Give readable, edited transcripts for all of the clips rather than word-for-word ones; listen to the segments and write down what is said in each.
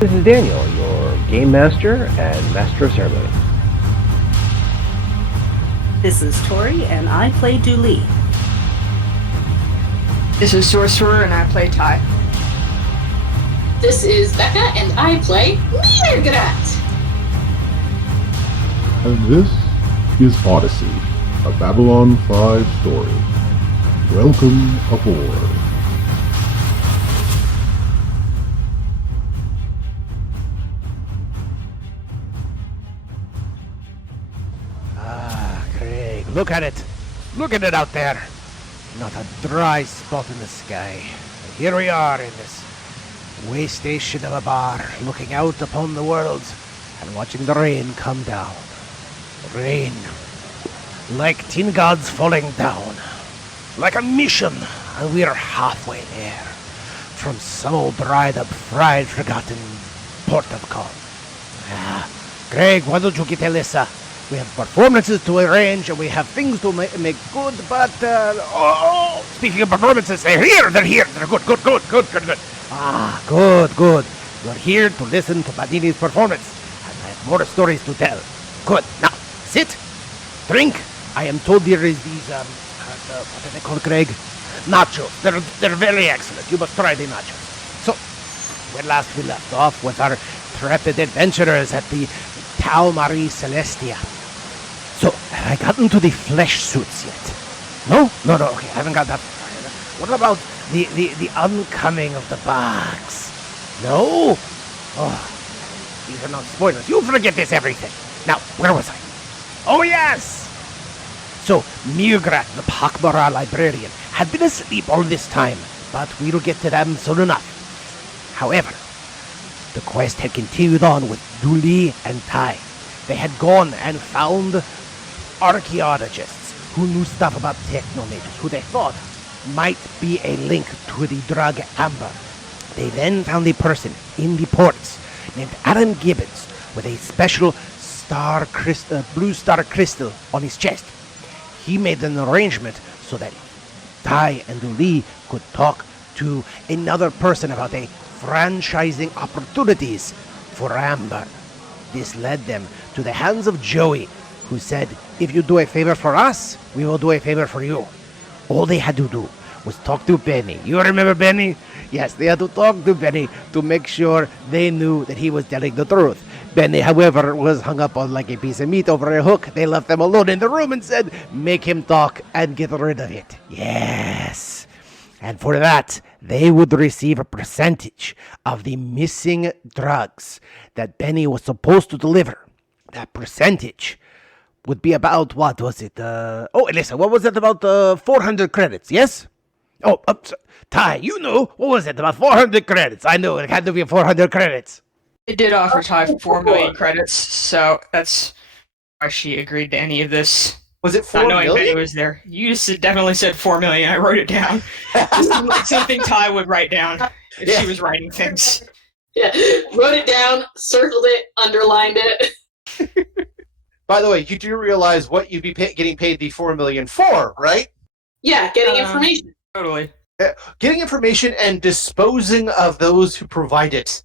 This is Daniel, your Game Master and Master of Ceremony. This is Tori, and I play Dooley. This is Sorcerer, and I play Ty. This is Becca, and I play Mrr'gar'rat. And this is Odyssey, a Babylon 5 story. Welcome aboard. Craig, look at it. Look at it out there. Not a dry spot in the sky. And here we are in this way station of a bar, looking out upon the world and watching the rain come down. Rain. Like tin gods falling down. Like a mission, and we're halfway there. From some old dried up, fried, forgotten port of call. Greg, why don't you tell us? We have performances to arrange, and we have things to make good, but, speaking of performances, they're here, they're good. Good. You're here to listen to Padini's performance, and I have more stories to tell. Good. Now, sit, drink. I am told there is these, what are they called, Greg? Nachos. They're very excellent. You must try the nachos. So, where last we left off with our intrepid adventurers at the TauMarie Celestia. So, have I gotten to the flesh suits yet? No, okay, I haven't got that far. What about the oncoming of the bugs? No? Oh, these are not spoilers. You forget this everything. Now, where was I? Oh, yes! So, Mrr'gar'rat, the pak'ma'ra librarian, had been asleep all this time, but we'll get to them soon enough. However, the quest had continued on with Dooley and Ty. They had gone and found archaeologists who knew stuff about technomages, who they thought might be a link to the drug amber. They then found a person in the ports named Adam Gibbons with a special blue star crystal on his chest. He made an arrangement so that Ty and Dooley could talk to another person about a franchising opportunities for amber. This led them to the hands of Joey, who said, if you do a favor for us, we will do a favor for you. All they had to do was talk to Benny. You remember Benny? Yes, they had to talk to Benny to make sure they knew that he was telling the truth. Benny, however, was hung up on like a piece of meat over a hook. They left him alone in the room and said, make him talk and get rid of it. Yes. And for that, they would receive a percentage of the missing drugs that Benny was supposed to deliver. That percentage would be about, what was it? Listen, what was it? About 400 credits, yes? Ty, you know, what was it? About 400 credits. I know, it had to be 400 credits. It did offer Ty 4 million credits, so that's why she agreed to any of this. Was it 4 Not knowing million? Benny was there. You just definitely said 4 million. I wrote it down. This is like something Ty would write down if she was writing things. Yeah, wrote it down, circled it, underlined it. By the way, you do realize what you'd be getting paid the 4 million for, right? Yeah, getting information. Totally. Getting information and disposing of those who provide it.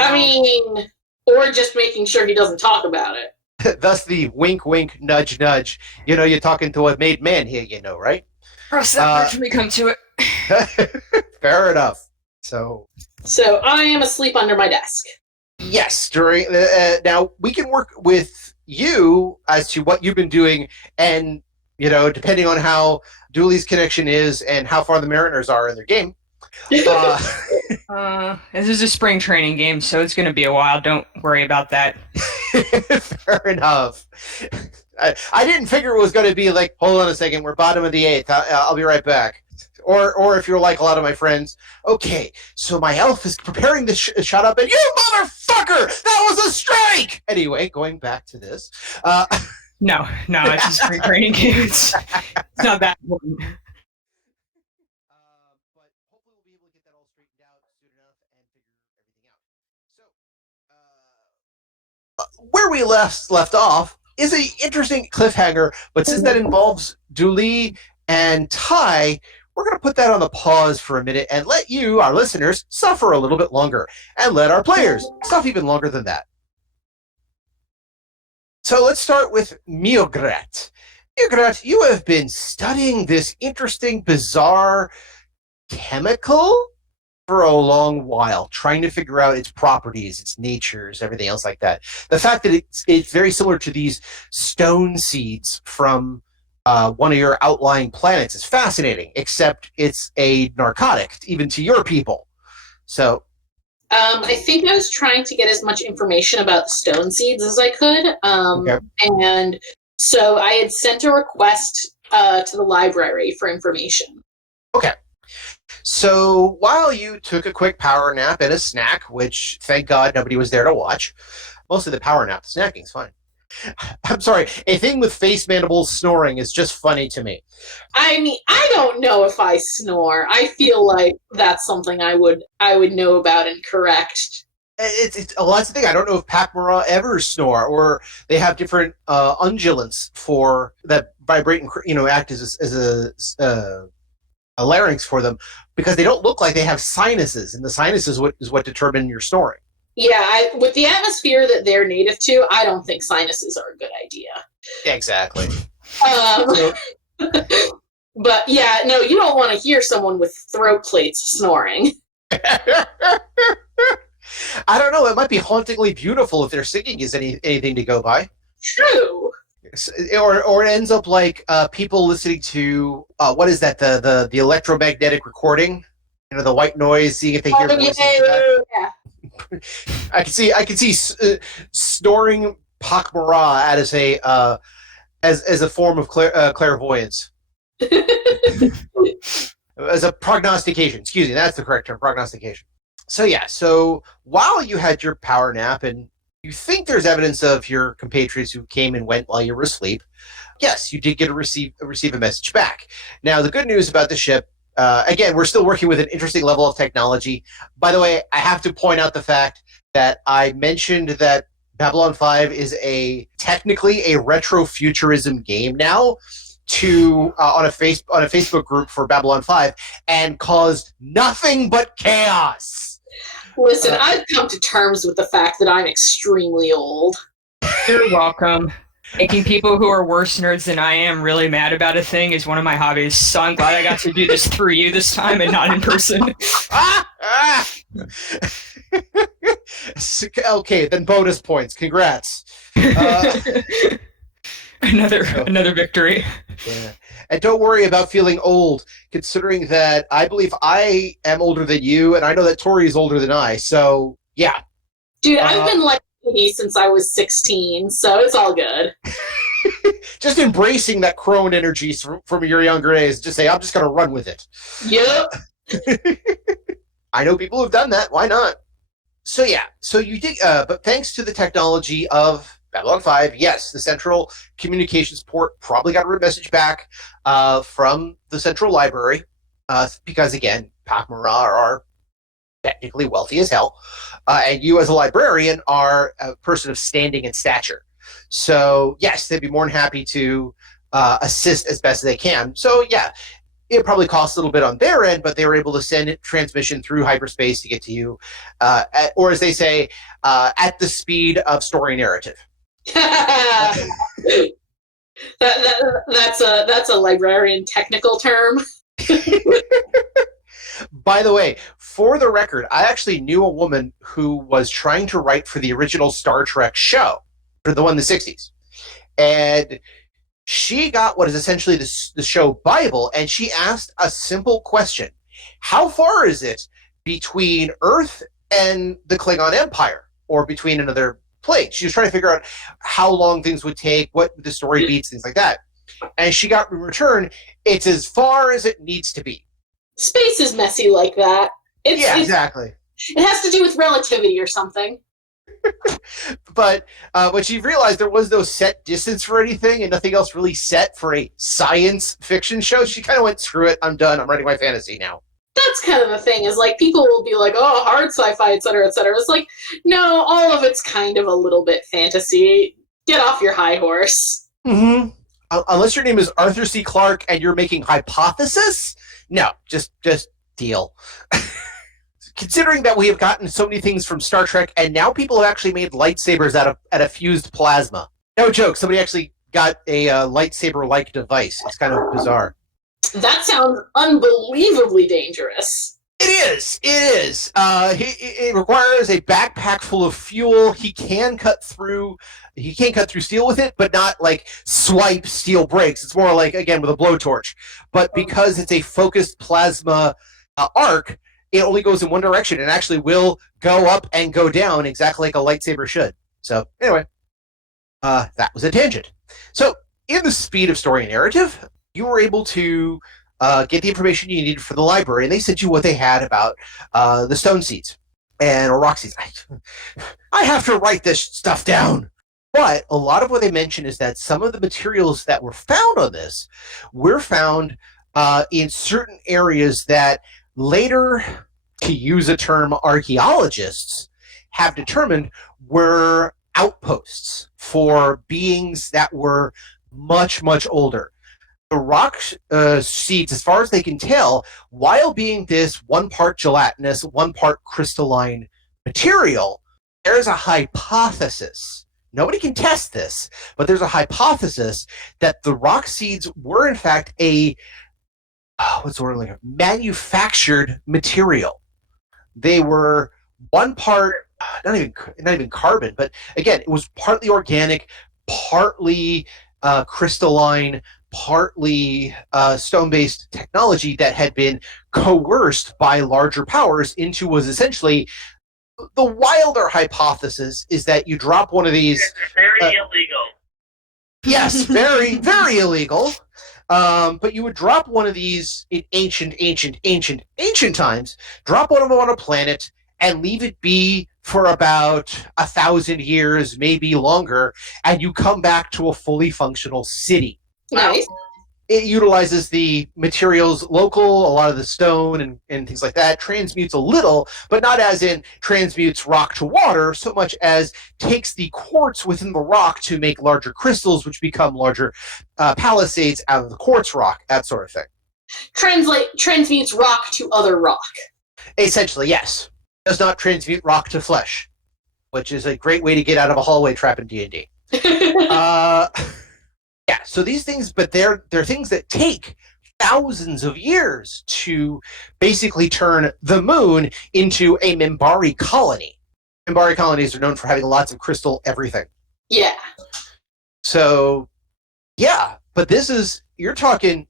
I mean, or just making sure he doesn't talk about it. Thus the wink, wink, nudge, nudge. You know, you're talking to a made man here, you know, right? Cross that bridge when we come to it. Fair enough. So I am asleep under my desk. yes, during now we can work with you as to what you've been doing, and you know, depending on how Dooley's connection is and how far the Mariners are in their game. This is a spring training game, so it's going to be a while. Don't worry about that. Fair enough. I didn't figure it was going to be like, hold on a second, we're bottom of the eighth. I'll be right back. Or if you're like a lot of my friends, okay, so my elf is preparing to shut up, and you motherfucker, that was a strike! Anyway, going back to this. No, it's a spring training game. It's not that important. But hopefully we'll be able to get that all straightened out soon enough and figure everything out. So, where we left off is an interesting cliffhanger, but since that involves Dooley and Ty, we're going to put that on the pause for a minute and let you, our listeners, suffer a little bit longer, and let our players suffer even longer than that. So let's start with Mrr'gar'rat. Mrr'gar'rat, you have been studying this interesting, bizarre chemical for a long while, trying to figure out its properties, its natures, everything else like that. The fact that it's very similar to these stone seeds from one of your outlying planets is fascinating, except it's a narcotic, even to your people. So, I think I was trying to get as much information about the stone seeds as I could. Okay. And so I had sent a request to the library for information. Okay. So while you took a quick power nap and a snack, which thank God nobody was there to watch, mostly the power nap, the snacking's fine. I'm sorry, a thing with face mandibles snoring is just funny to me. I mean, I don't know if I snore. I feel like that's something I would know about and correct. Well, that's the thing. I don't know if pak'ma'ra ever snore, or they have different undulants for that vibrate and act as a larynx for them, because they don't look like they have sinuses, and the sinuses is what determine your snoring. Yeah, with the atmosphere that they're native to, I don't think sinuses are a good idea. Exactly. But yeah, no, you don't want to hear someone with throat plates snoring. I don't know. It might be hauntingly beautiful if their singing is anything to go by. True. Or it ends up like people listening to what is that, the electromagnetic recording, the white noise, seeing if they hear voices. Yeah. I can see snoring pak'ma'ra as a form of clairvoyance. As a prognostication. Excuse me, that's the correct term, prognostication. So while you had your power nap and you think there's evidence of your compatriots who came and went while you were asleep, yes, you did get receive a message back. Now, the good news about the ship, again, we're still working with an interesting level of technology. By the way, I have to point out the fact that I mentioned that Babylon 5 is technically a retrofuturism game now on a Facebook group for Babylon 5, and caused nothing but chaos. Listen, I've come to terms with the fact that I'm extremely old. You're welcome. Making people who are worse nerds than I am really mad about a thing is one of my hobbies, so I'm glad I got to do this through you this time and not in person. Okay, then bonus points. Congrats. Another victory. Yeah. And don't worry about feeling old, considering that I believe I am older than you, and I know that Tori is older than I, so yeah. Dude, I've been like me since I was 16, so it's all good. Just embracing that crone energy from your younger days. Just say, I'm just going to run with it. Yep. I know people who've done that. Why not? So yeah, so you did, but thanks to the technology of Babylon 5, yes, the central communications port probably got a message back from the central library, because again, pak'ma'ra are technically wealthy as hell, and you as a librarian are a person of standing and stature. So yes, they'd be more than happy to assist as best as they can. So yeah, it probably costs a little bit on their end, but they were able to send transmission through hyperspace to get to you, or as they say, at the speed of story narrative. That's a librarian technical term. By the way, for the record, I actually knew a woman who was trying to write for the original Star Trek show, for the one in the 60s. And she got what is essentially the show Bible, and she asked a simple question. How far is it between Earth and the Klingon Empire, or between another plane? She was trying to figure out how long things would take, what the story beats, things like that. And she got in return, it's as far as it needs to be. Space is messy like that. Exactly. It has to do with relativity or something. But when she realized there was no set distance for anything and nothing else really set for a science fiction show, she kind of went, screw it, I'm done, I'm writing my fantasy now. That's kind of the thing, is like people will be like, oh, hard sci-fi, etc., etc. It's like, no, all of it's kind of a little bit fantasy. Get off your high horse. Mm-hmm. Unless your name is Arthur C. Clarke and you're making hypothesis, no, just deal. Considering that we have gotten so many things from Star Trek, and now people have actually made lightsabers out of fused plasma. No joke, somebody actually got a lightsaber-like device. It's kind of bizarre. That sounds unbelievably dangerous. It is. It requires a backpack full of fuel. He can't cut through steel with it, but not like swipe steel breaks. It's more like, again, with a blowtorch. But because it's a focused plasma arc, it only goes in one direction and actually will go up and go down exactly like a lightsaber should. So anyway, that was a tangent. So in the speed of story and narrative, you were able to get the information you needed for the library, and they sent you what they had about the stone seeds or rock seeds. I have to write this stuff down. But a lot of what they mention is that some of the materials that were found on this were found in certain areas that later, to use a term archaeologists have determined, were outposts for beings that were much, much older. The rock seeds, as far as they can tell, while being this one part gelatinous, one part crystalline material, there's a hypothesis. Nobody can test this, but there's a hypothesis that the rock seeds were in fact a manufactured material. They were one part, not even carbon, but again, it was partly organic, partly crystalline, partly stone-based technology that had been coerced by larger powers into was essentially the wilder hypothesis is that you drop one of these. It's very illegal. Yes, very, very illegal. But you would drop one of these in ancient times, drop one of them on a planet, and leave it be for about 1,000 years, maybe longer, and you come back to a fully functional city. Nice. It utilizes the materials local, a lot of the stone and things like that, transmutes a little, but not as in transmutes rock to water, so much as takes the quartz within the rock to make larger crystals, which become larger palisades out of the quartz rock, that sort of thing. Transmutes rock to other rock. Essentially, yes. Does not transmute rock to flesh, which is a great way to get out of a hallway trap in D&D. Yeah, so these things, but they're things that take thousands of years to basically turn the moon into a Minbari colony. Minbari colonies are known for having lots of crystal everything. Yeah. So, yeah, but this is, you're talking,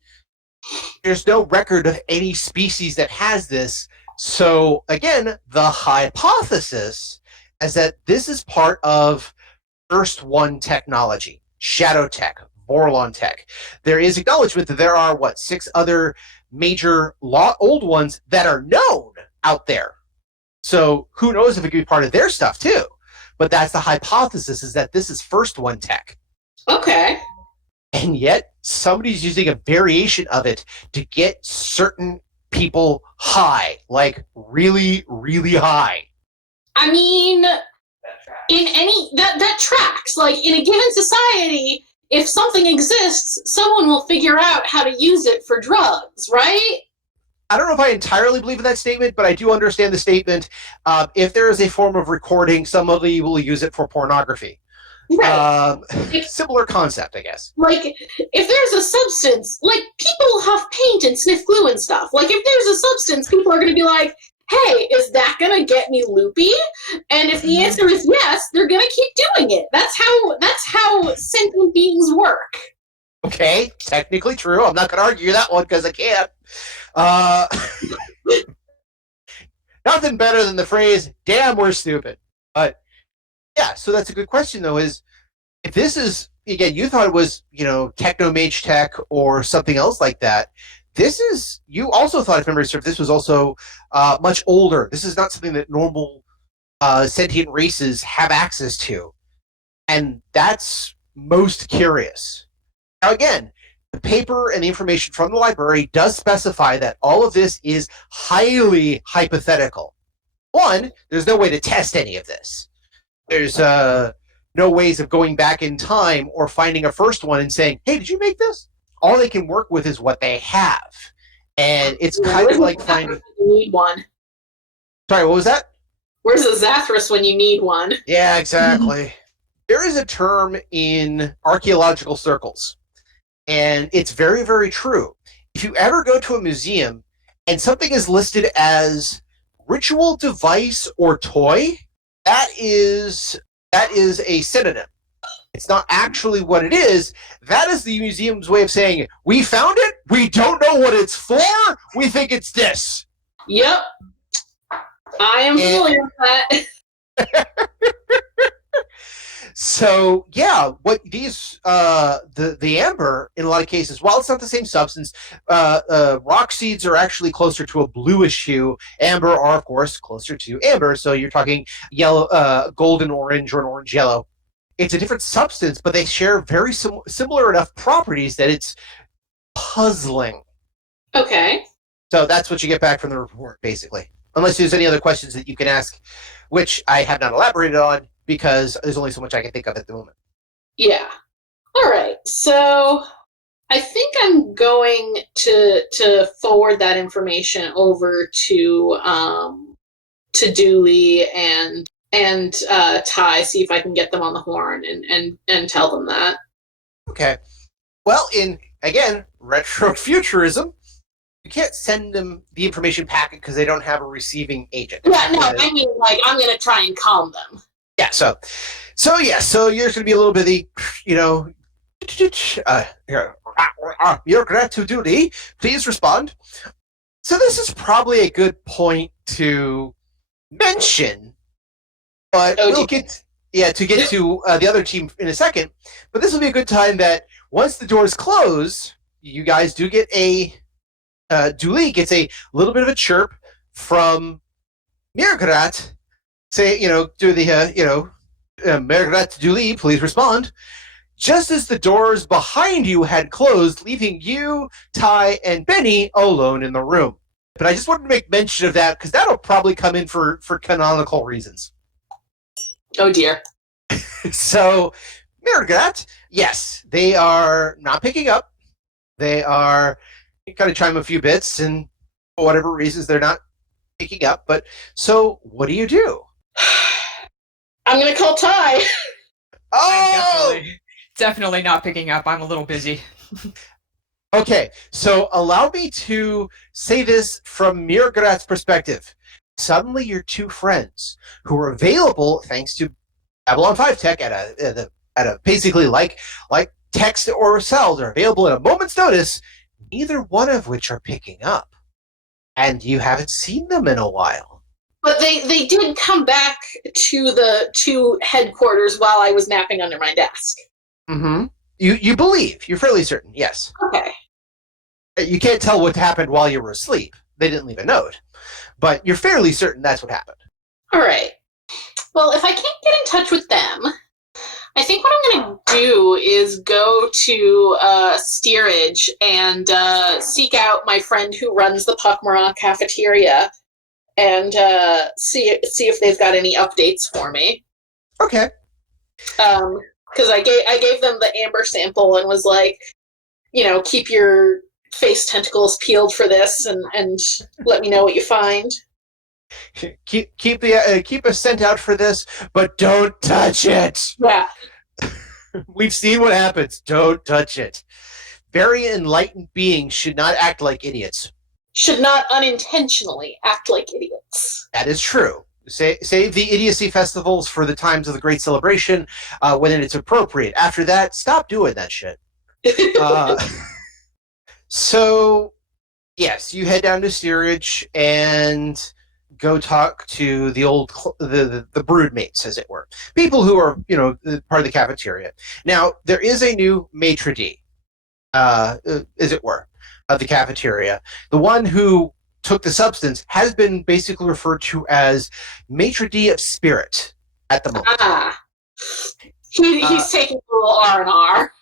there's no record of any species that has this. So, again, the hypothesis is that this is part of First One technology, Shadow Tech, Vorlon Tech. There is acknowledgement that there are, 6 other major old ones that are known out there. So who knows if it could be part of their stuff too. But that's the hypothesis, is that this is First One Tech. Okay. And yet somebody's using a variation of it to get certain people high, like really, really high. I mean, that tracks. Like, in a given society, if something exists, someone will figure out how to use it for drugs, right? I don't know if I entirely believe in that statement, but I do understand the statement. If there is a form of recording, somebody will use it for pornography. Right. Similar concept, I guess. Like, if there's a substance, like, people have paint and sniff glue and stuff. Like, if there's a substance, people are going to be like, hey, is that going to get me loopy? And if the answer is yes, they're going to keep doing it. That's how sentient beings work. Okay, technically true. I'm not going to argue that one because I can't. Nothing better than the phrase, damn, we're stupid. But, yeah, so that's a good question, though, is if this is, again, you thought it was, techno-mage tech or something else like that. This is, you also thought, if memory serves, this was also much older. This is not something that normal sentient races have access to. And that's most curious. Now, again, the paper and the information from the library does specify that all of this is highly hypothetical. One, there's no way to test any of this. There's no ways of going back in time or finding a first one and saying, hey, did you make this? All they can work with is what they have. And it's kind of like finding... You need one. Sorry, what was that? Where's a Zathras when you need one? Yeah, exactly. There is a term in archaeological circles, and it's very, very true. If you ever go to a museum and something is listed as ritual device or toy, that is a synonym. It's not actually what it is. That is the museum's way of saying, we found it, we don't know what it's for, we think it's this. Yep. I am familiar with that. So yeah, what these the amber in a lot of cases, while it's not the same substance, rock seeds are actually closer to a bluish hue. Amber are of course closer to amber, so you're talking yellow, golden orange or an orange yellow. It's a different substance, but they share very similar enough properties that it's puzzling. Okay. So that's what you get back from the report, basically. Unless there's any other questions that you can ask, which I have not elaborated on, because there's only so much I can think of at the moment. Yeah. All right. So I think I'm going to forward that information over to Dooley and Ty, see if I can get them on the horn and tell them that. Okay. Well, in again retrofuturism, you can't send them the information packet because they don't have a receiving agent. Yeah. No. I mean, like, I'm going to try and calm them. Yeah, so yours going to be a little bit the, Mrr'gar'rat to duty. Please respond. So this is probably a good point to mention, but we'll get to the other team in a second. But this will be a good time that once the doors close, you guys do get Dooley gets a little bit of a chirp from Mrr'gar'rat. Say, do the, Mrr'gar'rat Dooley, please respond. Just as the doors behind you had closed, leaving you, Ty, and Benny alone in the room. But I just wanted to make mention of that, because that'll probably come in for canonical reasons. Oh, dear. So, Mrr'gar'rat, yes, they are not picking up. They are kind of chime a few bits, and for whatever reasons, they're not picking up. But, so, what do you do? I'm going to call Ty. Oh! I'm definitely not picking up. I'm a little busy. Okay, so allow me to say this from Mrr'gar'rat's perspective. Suddenly your two friends, who are available thanks to Babylon 5 tech at a basically like text or cells, are available at a moment's notice, neither one of which are picking up. And you haven't seen them in a while. But they did come back to headquarters while I was napping under my desk. Mm-hmm. You believe. You're fairly certain, yes. Okay. You can't tell what happened while you were asleep. They didn't leave a note. But you're fairly certain that's what happened. All right. Well, if I can't get in touch with them, I think what I'm going to do is go to Steerage and seek out my friend who runs the pak'ma'ra cafeteria and see if they've got any updates for me. Okay. Because I gave them the amber sample and was like, keep your face tentacles peeled for this and let me know what you find. Keep a scent out for this, but don't touch it. Yeah. We've seen what happens. Don't touch it. Very enlightened beings should not act like idiots. Should not unintentionally act like idiots. That is true. Save the idiocy festivals for the times of the great celebration when it's appropriate. After that, stop doing that shit. So, yes, you head down to Steerage and go talk to the old the broodmates, as it were, people who are part of the cafeteria. Now there is a new maitre d', as it were, of the cafeteria. The one who took the substance has been basically referred to as maitre d' of spirit at the moment. Ah, he's taking a little R&R.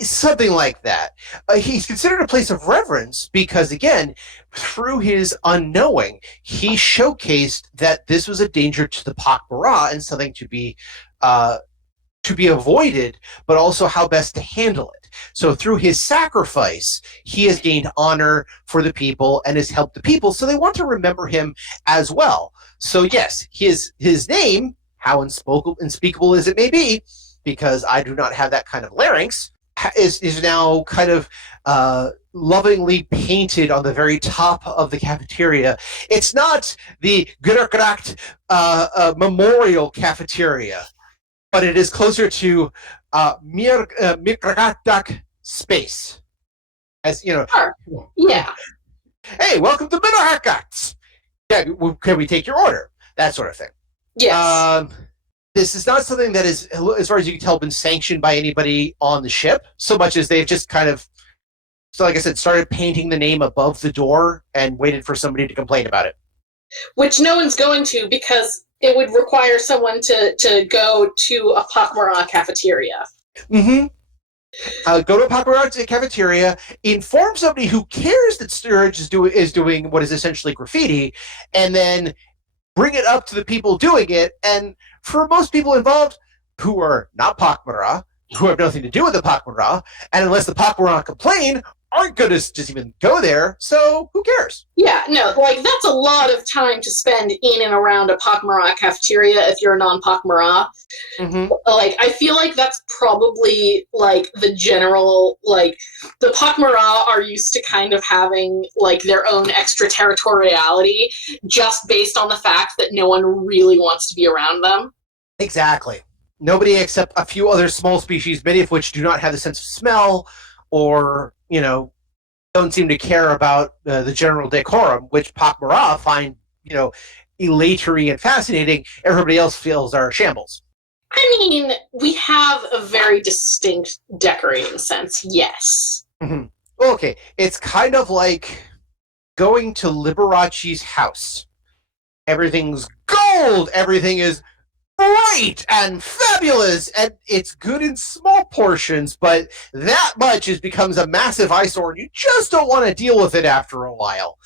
Something like that. He's considered a place of reverence because, again, through his unknowing, he showcased that this was a danger to the pak'ma'ra and something to be to be avoided, but also how best to handle it. So through his sacrifice, he has gained honor for the people and has helped the people, so they want to remember him as well. So yes, his name, how unspeakable as it may be, because I do not have that kind of larynx, is now kind of lovingly painted on the very top of the cafeteria. It's not the Mrr'gar'rat memorial cafeteria, but it is closer to Mrr'gar'rat space. As you know, Sure. Yeah. hey, welcome to Mrr'gar'rat. Yeah, can we take your order? That sort of thing. Yes. This is not something that is, as far as you can tell, been sanctioned by anybody on the ship, so much as they've just kind of, so like I said, started painting the name above the door and waited for somebody to complain about it. Which no one's going to, because it would require someone to go to a pak'ma'ra cafeteria. Mm-hmm. Go to a pak'ma'ra cafeteria, inform somebody who cares that Sturge is doing what is essentially graffiti, and then bring it up to the people doing it. And for most people involved, who are not pak'ma'ra, who have nothing to do with the pak'ma'ra, and unless the pak'ma'ra complain, aren't going to just even go there, so who cares? Yeah, no, like, that's a lot of time to spend in and around a pak'ma'ra cafeteria if you're a non-pak'ma'ra. Mm-hmm. Like, I feel like that's probably, like, the general, like, the pak'ma'ra are used to kind of having, like, their own extraterritoriality just based on the fact that no one really wants to be around them. Exactly. Nobody except a few other small species, many of which do not have the sense of smell or, you know, don't seem to care about the general decorum, which pak'ma'ra find, you know, elatory and fascinating. Everybody else feels are shambles. I mean, we have a very distinct decorating sense, yes. Mm-hmm. Okay, it's kind of like going to Liberace's house. Everything's gold, everything is bright and fabulous, and it's good in small portions, but that much becomes a massive eyesore, and you just don't want to deal with it after a while.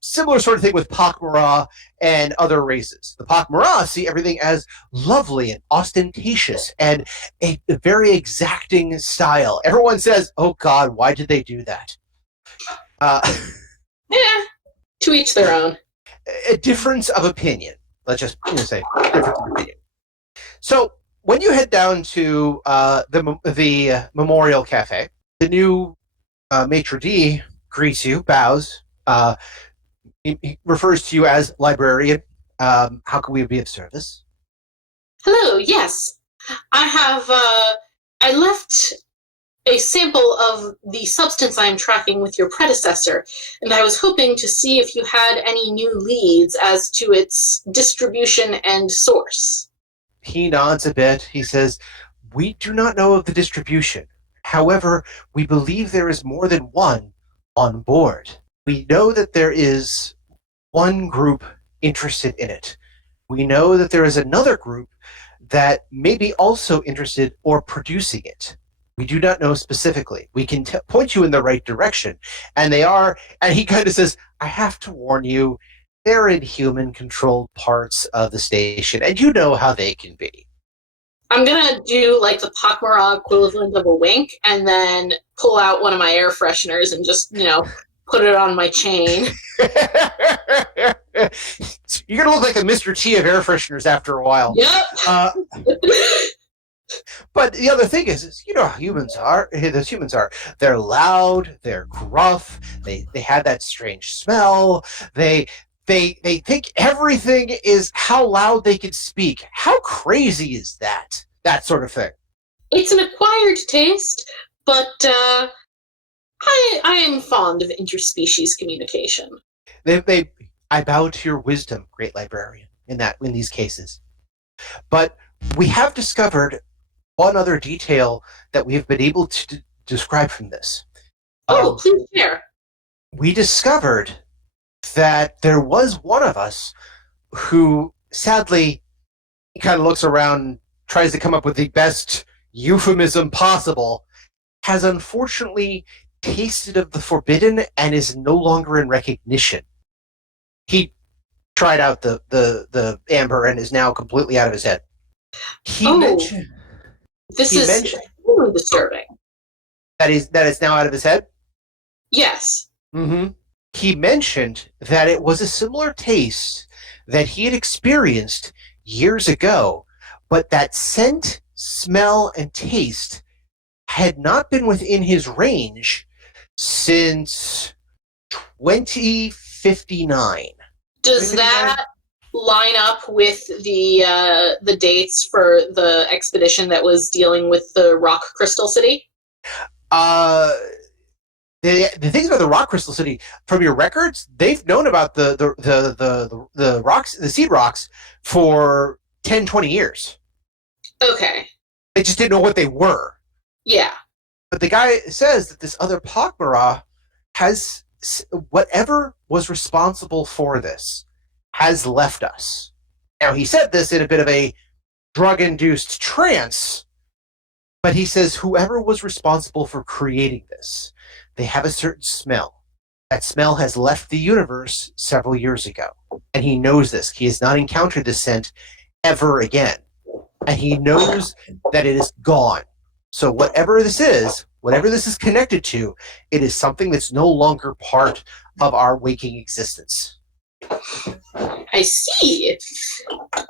Similar sort of thing with pak'ma'ra and other races. The pak'ma'ra see everything as lovely and ostentatious and a very exacting style. Everyone says, "Oh God, why did they do that?" To each their own. A difference of opinion. Let's just say difference of opinion. So when you head down to the Memorial Cafe, the new maitre d' greets you, bows. He refers to you as Librarian. How can we be of service? Hello, yes. I left a sample of the substance I am tracking with your predecessor, and I was hoping to see if you had any new leads as to its distribution and source. He nods a bit. He says, "We do not know of the distribution. However, we believe there is more than one on board. We know that there is one group interested in it. We know that there is another group that may be also interested or producing it. We do not know specifically. We can point you in the right direction." And they are, and he kind of says, "I have to warn you, they're in human-controlled parts of the station, and you know how they can be." I'm gonna do like the pak'ma'ra equivalent of a wink, and then pull out one of my air fresheners and just, put it on my chain. You're going to look like a Mr. T of air fresheners after a while. Yep. But the other thing is, you know how humans are. Those humans are. They're loud. They're gruff. They have that strange smell. They think everything is how loud they can speak. How crazy is that? That sort of thing. It's an acquired taste, but I am fond of interspecies communication. I bow to your wisdom, great librarian, in these cases. But we have discovered one other detail that we have been able to describe from this. Please share. We discovered that there was one of us who, sadly, kind of looks around, tries to come up with the best euphemism possible, has unfortunately tasted of the forbidden and is no longer in recognition. He tried out the amber and is now completely out of his head. He mentioned This He is mentioned- really disturbing. That is now out of his head? Yes. Mm-hmm. He mentioned that it was a similar taste that he had experienced years ago, but that scent, smell, and taste had not been within his range since 2059. Does that line up with the dates for the expedition that was dealing with the rock crystal city? The things about the rock crystal city, from your records, they've known about the rocks, the seed rocks, for 10, 20 years. Okay. They just didn't know what they were. Yeah. But the guy says that this other pak'ma'ra has whatever was responsible for this has left us. Now, he said this in a bit of a drug-induced trance, but he says whoever was responsible for creating this, they have a certain smell. That smell has left the universe several years ago. And he knows this. He has not encountered this scent ever again. And he knows that it is gone. So whatever this is connected to, it is something that's no longer part of our waking existence. I see.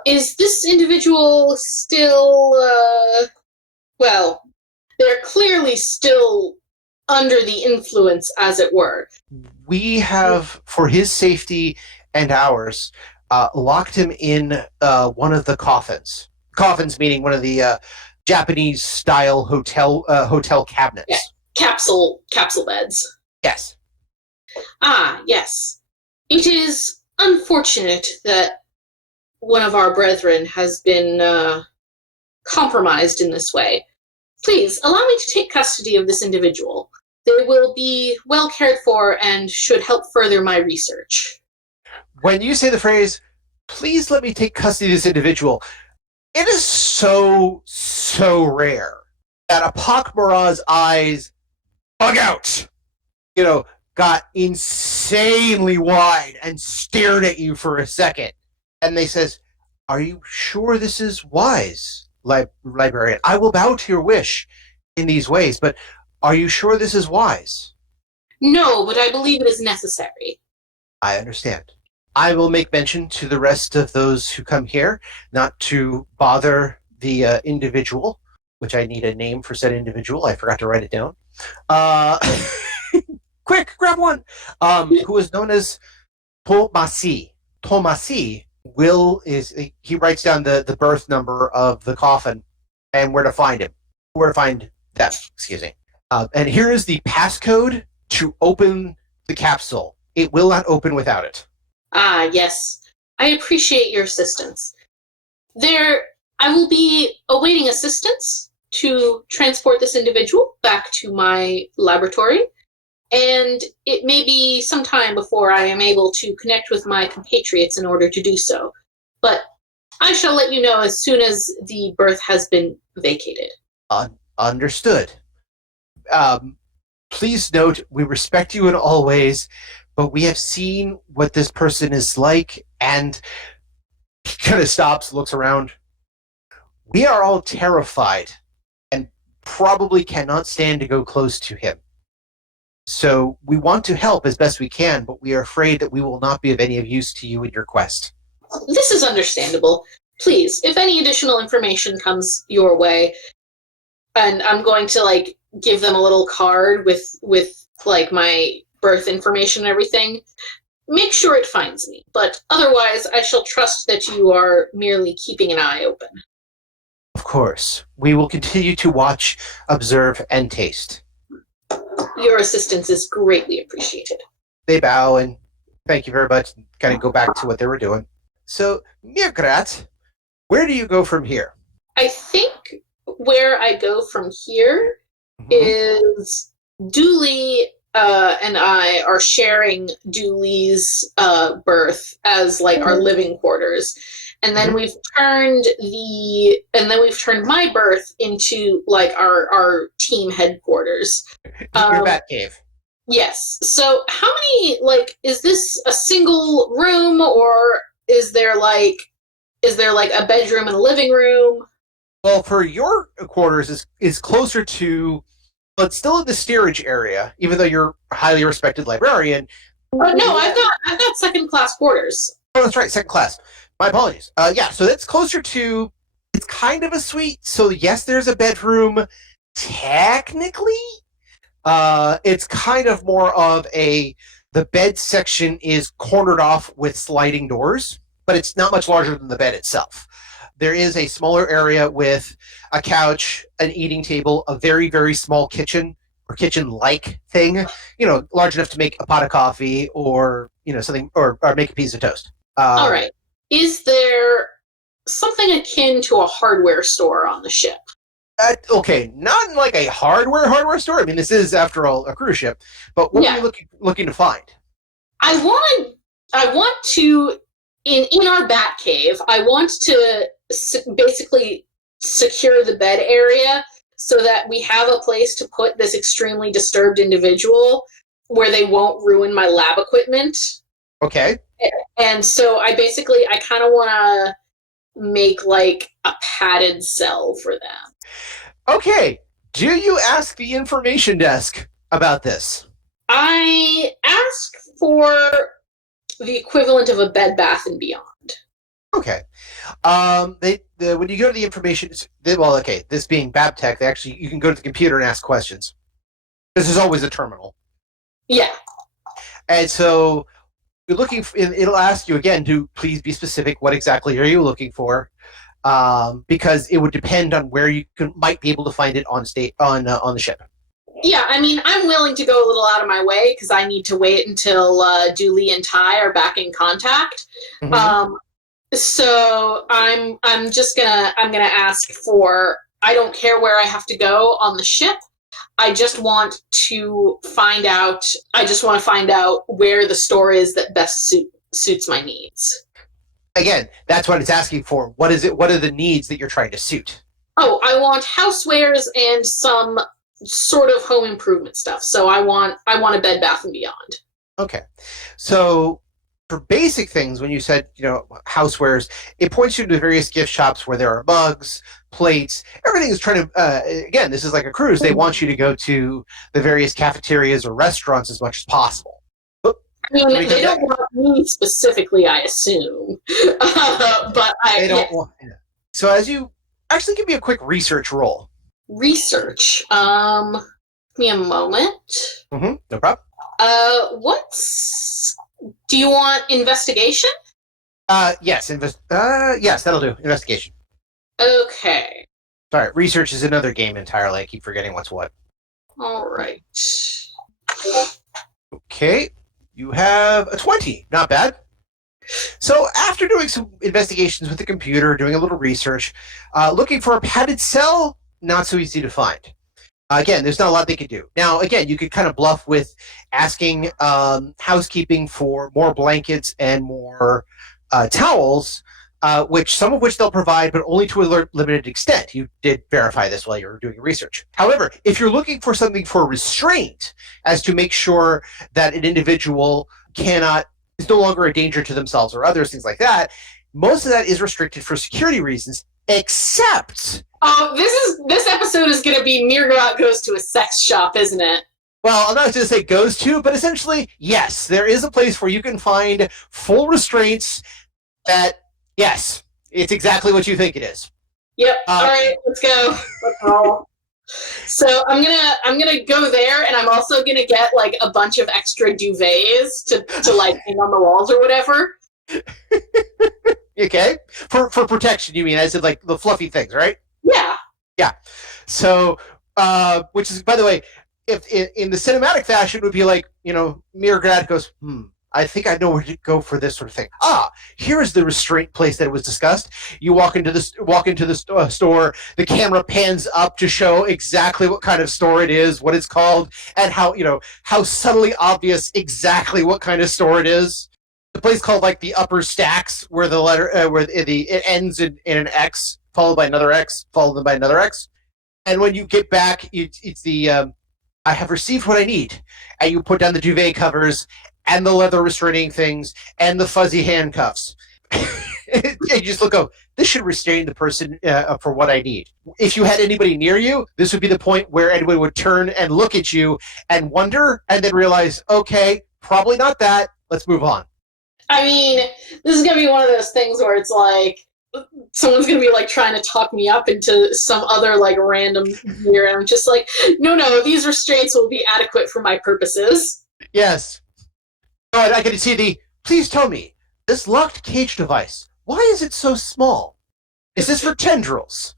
Is this individual still, well, they're clearly still under the influence, as it were. We have, for his safety and ours, locked him in one of the coffins. Coffins meaning one of the Japanese-style hotel cabinets. Yeah. Capsule beds. Yes. Ah, yes. It is unfortunate that one of our brethren has been compromised in this way. Please, allow me to take custody of this individual. They will be well cared for and should help further my research. When you say the phrase, please let me take custody of this individual, it is so rare that a pak'ma'ra's eyes bug out. Got insanely wide and stared at you for a second. And they says, are you sure this is wise, Librarian? I will bow to your wish in these ways, but are you sure this is wise? No, but I believe it is necessary. I understand. I will make mention to the rest of those who come here not to bother the individual, which I need a name for said individual. I forgot to write it down. Quick, grab one. Who is known as TauMarie. TauMarie he writes down the birth number of the coffin and where to find him. Where to find them, excuse me. And here is the passcode to open the capsule. It will not open without it. Ah, yes. I appreciate your assistance. I will be awaiting assistance to transport this individual back to my laboratory, and it may be some time before I am able to connect with my compatriots in order to do so. But I shall let you know as soon as the berth has been vacated. Understood. Please note, we respect you in all ways, but we have seen what this person is like, and he kind of stops, looks around. We are all terrified and probably cannot stand to go close to him. So we want to help as best we can, but we are afraid that we will not be of any use to you in your quest. This is understandable. Please, if any additional information comes your way, and I'm going to give them a little card with my birth information and everything, make sure it finds me. But otherwise, I shall trust that you are merely keeping an eye open. Of course. We will continue to watch, observe, and taste. Your assistance is greatly appreciated. They bow and thank you very much, and kind of go back to what they were doing. So, Mrr'gar'rat, where do you go from here? I think where I go from here is Dooley and I are sharing Dooley's berth as our living quarters. And then we've turned my berth into our team headquarters. Your bat cave. Yes. So how many is this a single room, or is there a bedroom and a living room? Well, for your quarters is closer to, well, it's still in the steerage area, even though you're a highly respected librarian. No, I've got second class quarters. Oh, that's right, second class. My apologies. Yeah, so that's closer to, it's kind of a suite. So yes, there's a bedroom. Technically, it's kind of more of the bed section is cornered off with sliding doors, but it's not much larger than the bed itself. There is a smaller area with a couch, an eating table, a very, very small kitchen or kitchen-like thing, large enough to make a pot of coffee or, something, or make a piece of toast. All right. Is there something akin to a hardware store on the ship? Okay, not like a hardware store. I mean, this is, after all, a cruise ship. But what are you looking to find? I want to, in our bat cave, I want to basically secure the bed area so that we have a place to put this extremely disturbed individual where they won't ruin my lab equipment. Okay. And so I kind of want to make like a padded cell for them. Okay. Do you ask the information desk about this? I ask for the equivalent of a Bed Bath and Beyond. Okay. When you go to the information, this being Babtech, you can go to the computer and ask questions. This is always a terminal. Yeah. And so you're looking. It'll ask you again to please be specific. What exactly are you looking for? Because it would depend on where you might be able to find it on the ship. Yeah, I mean, I'm willing to go a little out of my way because I need to wait until Dooley and Ty are back in contact. Mm-hmm. So I'm gonna ask for. I don't care where I have to go on the ship. I just want to find out. I just want to find out where the store is that best suits my needs. Again, that's what it's asking for. What is it? What are the needs that you're trying to suit? Oh, I want housewares and some sort of home improvement stuff. So I want a Bed Bath and Beyond. Okay, so for basic things, when you said housewares, it points you to various gift shops where there are mugs, plates. Everything is trying to. Again, this is like a cruise. They want you to go to the various cafeterias or restaurants as much as possible. I mean, they don't want me specifically, I assume. But they don't want. So as you actually give me a quick research roll. Research. Give me a moment. Mm-hmm. No problem. Do you want investigation? Yes. Yes, that'll do. Investigation. Okay. Sorry, research is another game entirely. I keep forgetting what's what. All right. Okay. You have a 20. Not bad. So after doing some investigations with the computer, doing a little research, looking for a padded cell, not so easy to find. Again, there's not a lot they could do. Now, again, you could kind of bluff with asking housekeeping for more blankets and more towels, some of which they'll provide, but only to a limited extent. You did verify this while you were doing research. However, if you're looking for something for restraint, as to make sure that an individual is no longer a danger to themselves or others, things like that, most of that is restricted for security reasons, except... this episode is going to be Mrr'gar'rat goes to a sex shop, isn't it? Well, I'm not going to say goes to, but essentially, yes, there is a place where you can find full restraints that, yes, it's exactly what you think it is. Yep. All right, let's go. Let's roll. So I'm gonna go there, and I'm also gonna get like a bunch of extra duvets to like hang on the walls or whatever. Okay, for protection, you mean? I said like the fluffy things, right? Yeah. Yeah. So, which is, by the way, if in the cinematic fashion, would be like, Mrr'gar'rat goes, I think I know where to go for this sort of thing. Here is the restraint place that was discussed. You walk into the store. The camera pans up to show exactly what kind of store it is, what it's called, and how subtly obvious exactly what kind of store it is. The place called like the Upper Stacks, where the letter it ends in an X, followed by another X, followed by another X. And when you get back, it's the I have received what I need, and you put down the duvet covers and the leather restraining things and the fuzzy handcuffs. And you just look up, this should restrain the person for what I need. If you had anybody near you, this would be the point where anyone would turn and look at you and wonder, and then realize, okay, probably not that. Let's move on. I mean, this is going to be one of those things where it's like, someone's going to be like trying to talk me up into some other like random gear, and I'm just like, no, these restraints will be adequate for my purposes. Yes. Oh, and I can see please tell me, this locked cage device, why is it so small? Is this for tendrils?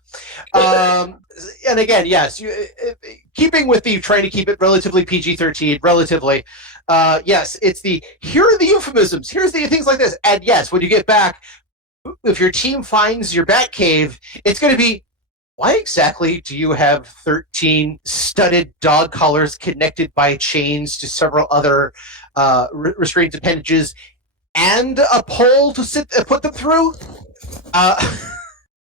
And again, yes, keeping with the trying to keep it relatively PG-13, relatively, yes, it's here are the euphemisms, here's the things like this. And yes, when you get back, if your team finds your bat cave, it's going to be, why exactly do you have 13 studded dog collars connected by chains to several other restraint appendages and a pole to put them through?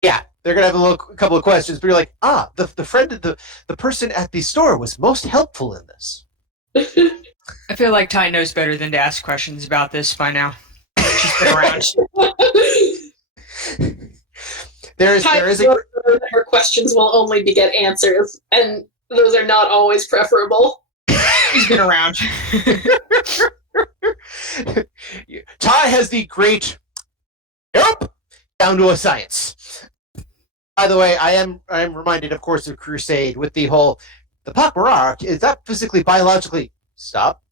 Yeah, they're going to have a couple of questions, but you're like, the friend of the person at the store was most helpful in this. I feel like Ty knows better than to ask questions about this by now. She's been around. there is her questions will only beget answers, and those are not always preferable. She's been around. Ty has the great nope down to a science. By the way, I am reminded, of course, of Crusade with the pak'ma'ra. Is that physically, biologically? Stop.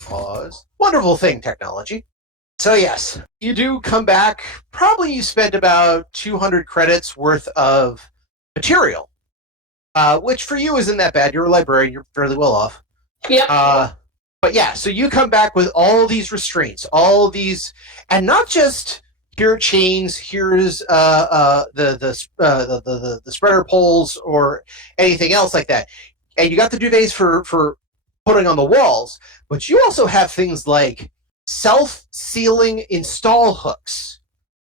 Pause. Wonderful thing, technology. So yes, you do come back. Probably you spend about 200 credits worth of material, which for you isn't that bad. You're a librarian. You're fairly well off. Yeah. But yeah, so you come back with all these restraints, all these, and not just here are chains, here's the spreader poles or anything else like that. And you got the duvets for putting on the walls, but you also have things like self-sealing install hooks,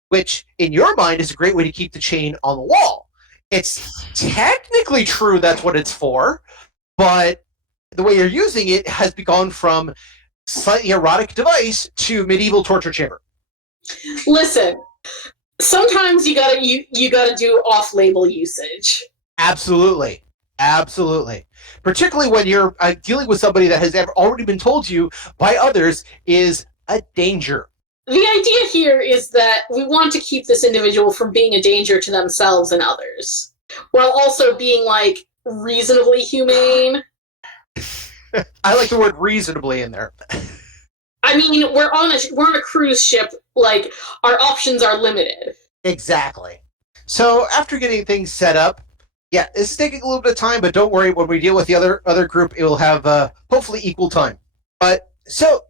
which in your mind is a great way to keep the chain on the wall. It's technically true that's what it's for, but the way you're using it has gone from slightly erotic device to medieval torture chamber. Listen, sometimes you gotta do off-label usage. Absolutely. Particularly when you're dealing with somebody that has already been told to you by others is a danger. The idea here is that we want to keep this individual from being a danger to themselves and others, while also being, like, reasonably humane. I like the word reasonably in there. I mean, we're on a cruise ship, like, our options are limited. Exactly. So after getting things set up, yeah, it's taking a little bit of time, but don't worry, when we deal with the other group, it will have hopefully equal time. But so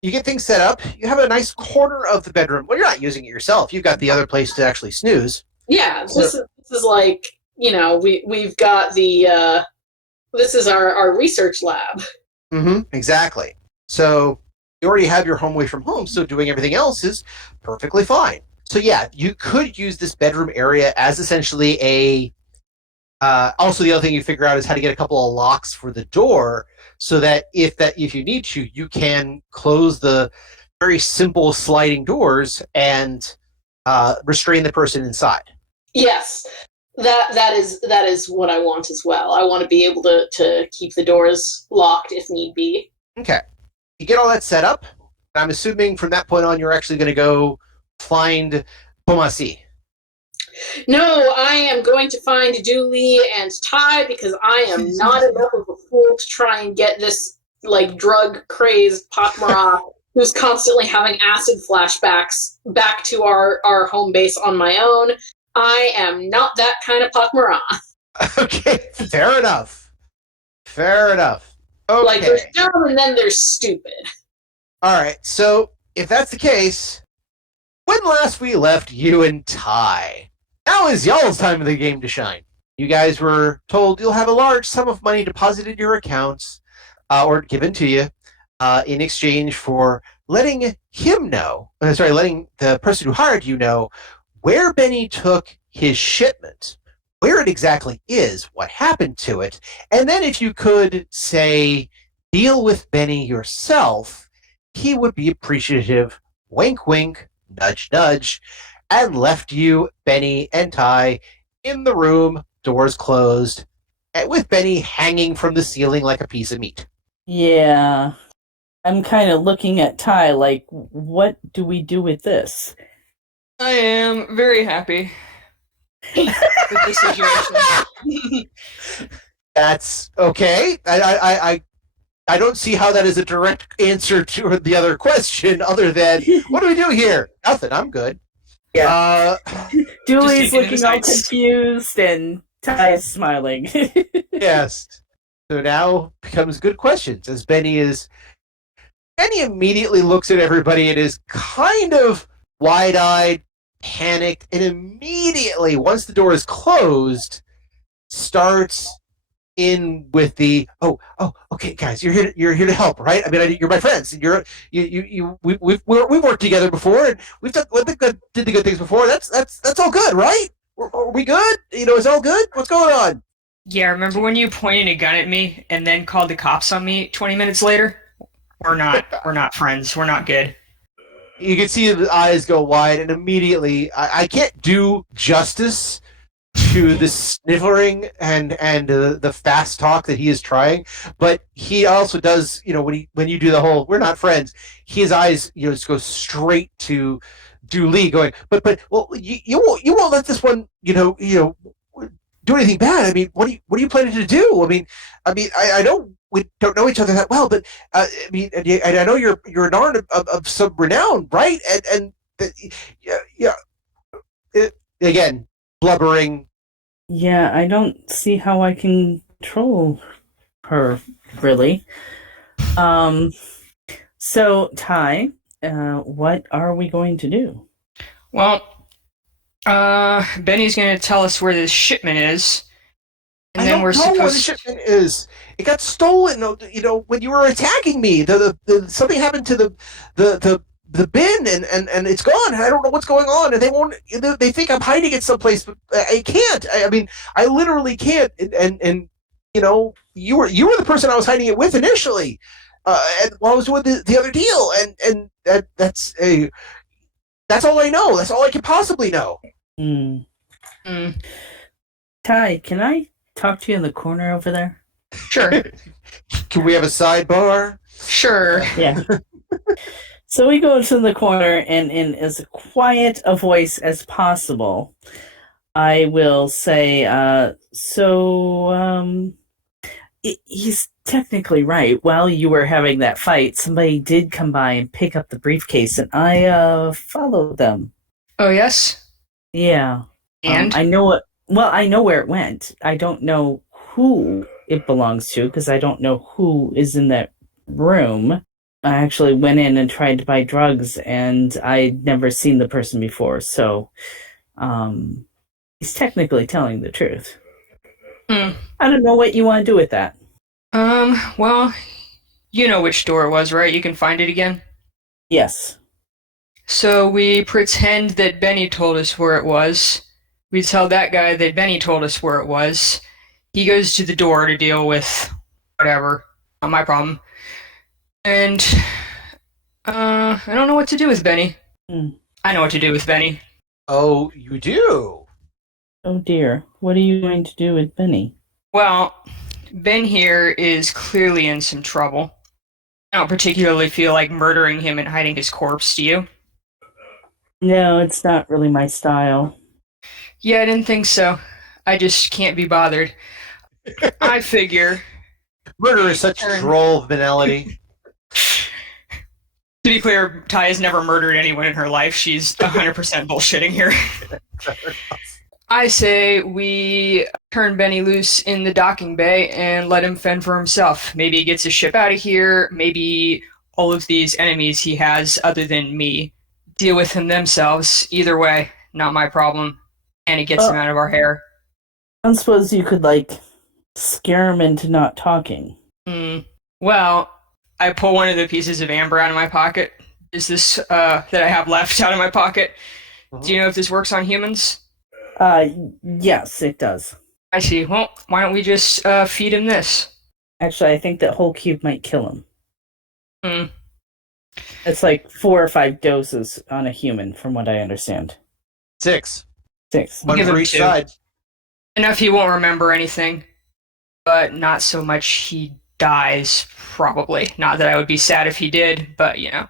you get things set up, you have a nice corner of the bedroom. Well, you're not using it yourself. You've got the other place to actually snooze. Yeah, this is like, you know, we've got the this is our research lab. Mm-hmm, exactly. So you already have your home away from home, so doing everything else is perfectly fine. So yeah, you could use this bedroom area as essentially a also, the other thing you figure out is how to get a couple of locks for the door, so that if you need to, you can close the very simple sliding doors and restrain the person inside. Yes, that is what I want as well. I want to be able to keep the doors locked if need be. Okay, you get all that set up. I'm assuming from that point on, you're actually going to go find TauMarie. No, I am going to find Dooley and Ty because I am not enough of a fool to try and get this, like, drug-crazed pak'ma'ra who's constantly having acid flashbacks back to our home base on my own. I am not that kind of pak'ma'ra. Okay, fair enough. Okay. Like, there's dumb and then there's stupid. All right, so if that's the case, when last we left you and Ty, now is y'all's time of the game to shine. You guys were told you'll have a large sum of money deposited in your accounts or given to you in exchange for letting letting the person who hired you know where Benny took his shipment, where it exactly is, what happened to it, and then if you could, say, deal with Benny yourself, he would be appreciative, wink, wink, nudge, nudge, and left you, Benny and Ty, in the room, doors closed, and with Benny hanging from the ceiling like a piece of meat. Yeah. I'm kind of looking at Ty like, what do we do with this? I am very happy with this situation. That's okay. I don't see how that is a direct answer to the other question, other than what do we do here? Nothing. I'm good. Yeah. Dooley's taking in looking the all sights. confused, and Ty's smiling. Yes. So now becomes good questions as Benny immediately looks at everybody and is kind of wide-eyed, panicked, and immediately, once the door is closed, starts in with the okay, guys, you're here to help, right? I mean, you're my friends. We've worked together before, and we've did the good things before. That's all good, right? Are we good? Is all good? What's going on? Yeah, remember when you pointed a gun at me and then called the cops on me 20 minutes later? We're not friends. We're not good. You can see the eyes go wide, and immediately I can't do justice to the sniffling and the fast talk that he is trying, but he also does. When you do the whole "we're not friends," his eyes just go straight to Dooley, going, but well, you won't let this one do anything bad. I mean, what are you planning to do? I mean, I know we don't know each other that well, but I mean, and I know you're an Narn of some renown, right? Again, blubbering. Yeah, I don't see how I can control her, really. So, Ty, what are we going to do? Well, Benny's going to tell us where this shipment is. And I then don't we're know supposed where the shipment is. It got stolen. When you were attacking me, the something happened to the bin, and it's gone. I don't know what's going on, and they won't. They think I'm hiding it someplace, but I can't. I mean, I literally can't. And you were the person I was hiding it with initially, and while I was doing the other deal, and that's all I know. That's all I can possibly know. Ty, can I talk to you in the corner over there? Sure. Can we have a sidebar? Sure. Yeah. So we go to the corner, and in as quiet a voice as possible, I will say, he's technically right. While you were having that fight, somebody did come by and pick up the briefcase, and I followed them. Oh, yes? Yeah. And? I know it. Well, I know where it went. I don't know who it belongs to, because I don't know who is in that room. I actually went in and tried to buy drugs, and I'd never seen the person before, so he's technically telling the truth. I don't know what you want to do with that. Well, you know which door it was, right? You can find it again? Yes. So we pretend that Benny told us where it was. We tell that guy that Benny told us where it was. He goes to the door to deal with whatever. Not my problem. And I don't know what to do with Benny. I know what to do with Benny. Oh, you do? Oh dear. What are you going to do with Benny? Well, Ben here is clearly in some trouble. I don't particularly feel like murdering him and hiding his corpse, do you? No, it's not really my style. Yeah, I didn't think so. I just can't be bothered. I figure... Murder is such droll banality. To be clear, Ty has never murdered anyone in her life. She's 100% bullshitting here. I say we turn Benny loose in the docking bay and let him fend for himself. Maybe he gets his ship out of here. Maybe all of these enemies he has, other than me, deal with him themselves. Either way, not my problem. And it gets him out of our hair. I suppose you could, scare him into not talking. Well, I pull one of the pieces of amber out of my pocket. Is this, that I have left out of my pocket? Do you know if this works on humans? Yes, it does. I see. Well, why don't we just feed him this? Actually, I think that whole cube might kill him. It's like 4 or 5 doses on a human, from what I understand. 6. 6. One Give for him each 2. side. Enough he won't remember anything, but not so much he dies, probably. Not that I would be sad if he did, but Yeah.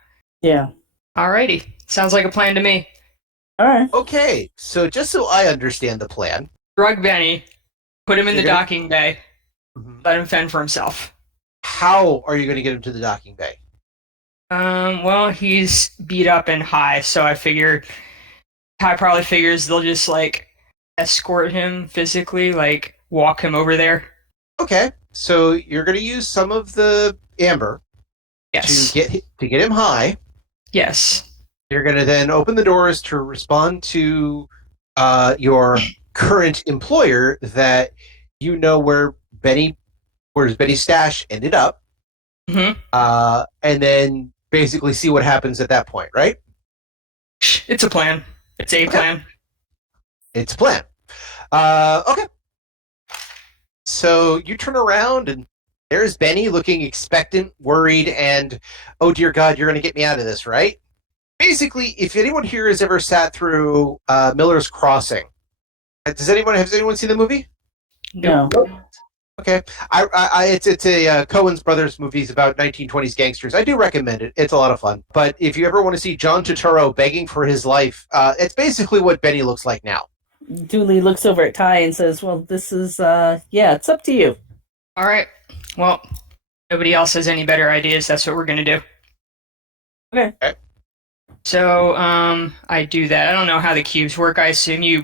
Alrighty. Sounds like a plan to me. All right. Okay, so just so I understand the plan. Drug Benny, put him in the You're gonna- docking bay, let him fend for himself. How are you going to get him to the docking bay? Well, he's beat up and high, so I figure Ty probably figures they'll just escort him physically, walk him over there. Okay, so you're going to use some of the amber Yes. to get him high. Yes. You're going to then open the doors to respond to your current employer that you know where Benny's stash ended up, Mm-hmm. and then basically see what happens at that point, right? It's a plan. It's a plan. It's a plan. Okay. So you turn around and there's Benny looking expectant, worried, and oh dear God, you're going to get me out of this, right? Basically, if anyone here has ever sat through Miller's Crossing, has anyone seen the movie? No. Okay, it's a Coen's Brothers movies about 1920s gangsters. I do recommend it. It's a lot of fun. But if you ever want to see John Turturro begging for his life, it's basically what Benny looks like now. Dooley looks over at Ty and says, well, this is, it's up to you. All right. Well, nobody else has any better ideas. That's what we're going to do. Okay. So, I do that. I don't know how the cubes work. I assume you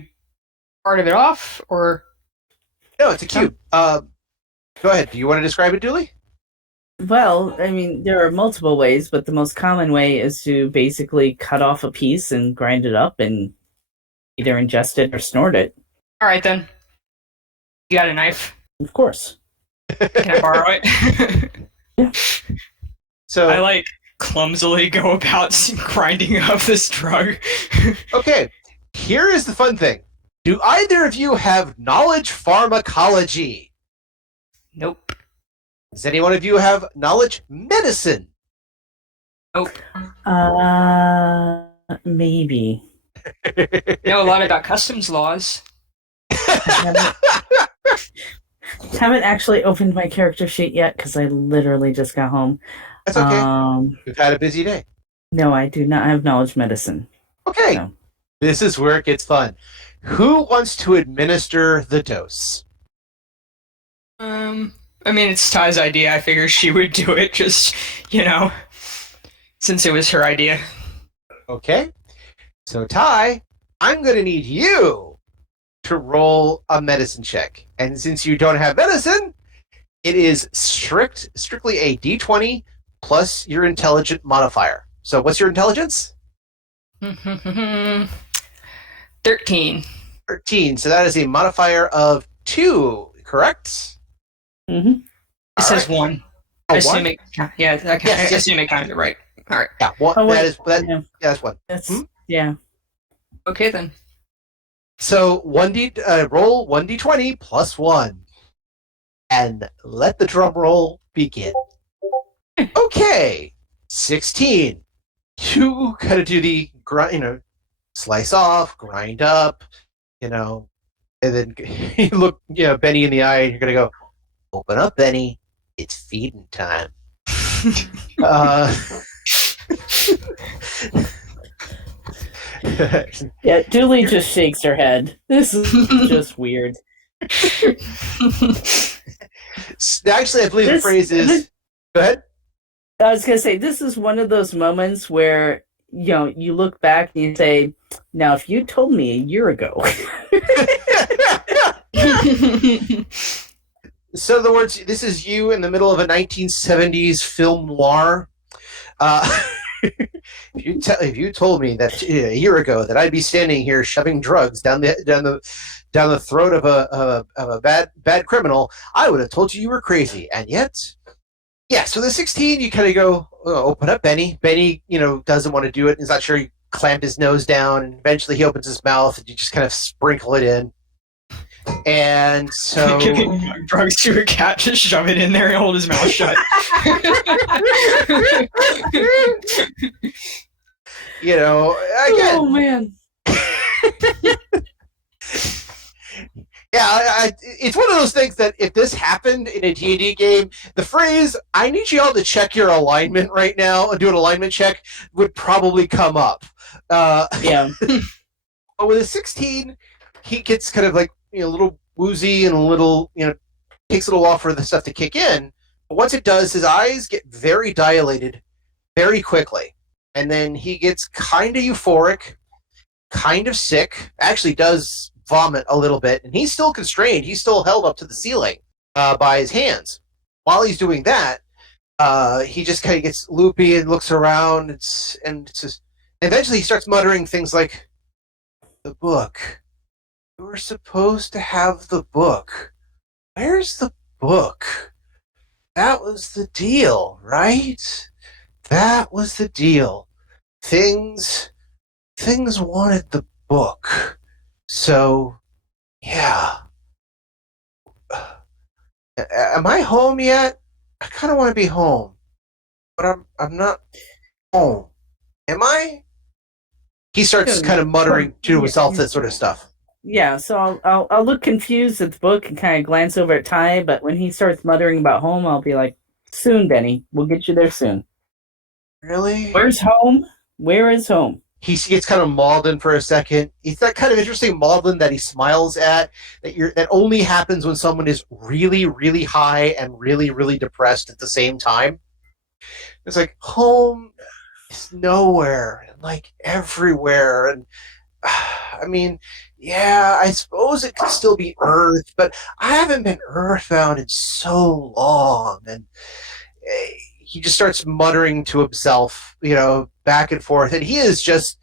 part of it off, or... No, it's a cube. Go ahead. Do you want to describe it, Dooley? Well, I mean, there are multiple ways, but the most common way is to basically cut off a piece and grind it up and either ingest it or snort it. All right, then. You got a knife? Of course. Can I borrow it? Yeah. So I, clumsily go about grinding up this drug. okay, here is the fun thing. Do either of you have knowledge pharmacology? Nope. Does any one of you have knowledge medicine? Nope. Maybe. Know a lot about customs laws. Haven't actually opened my character sheet yet because I literally just got home. That's okay. We've had a busy day. No, I do not have knowledge medicine. Okay. No. This is where it gets fun. Who wants to administer the dose? I mean, it's Ty's idea. I figure she would do it just, since it was her idea. Okay. So, Ty, I'm going to need you to roll a medicine check. And since you don't have medicine, it is strictly a d20 plus your intelligent modifier. So, what's your intelligence? 13. 13. So, that is a modifier of 2, correct? Mm-hmm. It says 1. Oh, I assume one? it, yeah, okay. Yes, I assume it counted it right. All right. Yeah, one, Oh, wait. yeah, that's one. That's, yeah. Okay, then. So roll 1d20 plus 1. And let the drum roll begin. Okay. 16. You gotta do the grind, slice off, grind up, and then you look, Benny in the eye, and you're gonna go, open up, Benny. It's feeding time. Yeah, Dooley just shakes her head. This is just weird. Actually, I believe the phrase is. Go ahead. I was going to say, this is one of those moments where, you look back and you say, now, if you told me a year ago. So, in other words, this is you in the middle of a 1970s film noir. If you told me that a year ago that I'd be standing here shoving drugs down the throat of a bad criminal, I would have told you were crazy. And yet, yeah. So the 16, you kind of go, open up, Benny. Benny, doesn't want to do it. He's not sure. You clamp his nose down, and eventually he opens his mouth, and you just kind of sprinkle it in. And so, Giving drugs to a cat, just shove it in there and hold his mouth shut. again, Oh, man. Yeah, it's one of those things that if this happened in a D&D game, the phrase, I need you all to check your alignment right now, do an alignment check, would probably come up. Yeah. But with a 16, he gets kind of like, a little woozy and a little, takes a little while for the stuff to kick in. But once it does, his eyes get very dilated very quickly. And then he gets kind of euphoric, kind of sick, actually does vomit a little bit, and he's still constrained. He's still held up to the ceiling by his hands. While he's doing that, he just kind of gets loopy and looks around, eventually he starts muttering things like, "The book. You were supposed to have the book. Where's the book? That was the deal, right? That was the deal. Things wanted the book. So, yeah. Am I home yet? I kind of want to be home, but I'm not home. Am I?" He starts kind of muttering to himself that sort of stuff. Yeah, so I'll look confused at the book and kind of glance over at Ty, but when he starts muttering about home, I'll be like, "Soon, Benny. We'll get you there soon." Really? Where's home? Where is home? He gets kind of maudlin for a second. It's that kind of interesting maudlin that he smiles at, that only happens when someone is really, really high and really, really depressed at the same time. It's like, home is nowhere, and like everywhere, and I mean, yeah, I suppose it could still be Earth, but I haven't been Earthbound in so long, and he just starts muttering to himself, back and forth, and he is just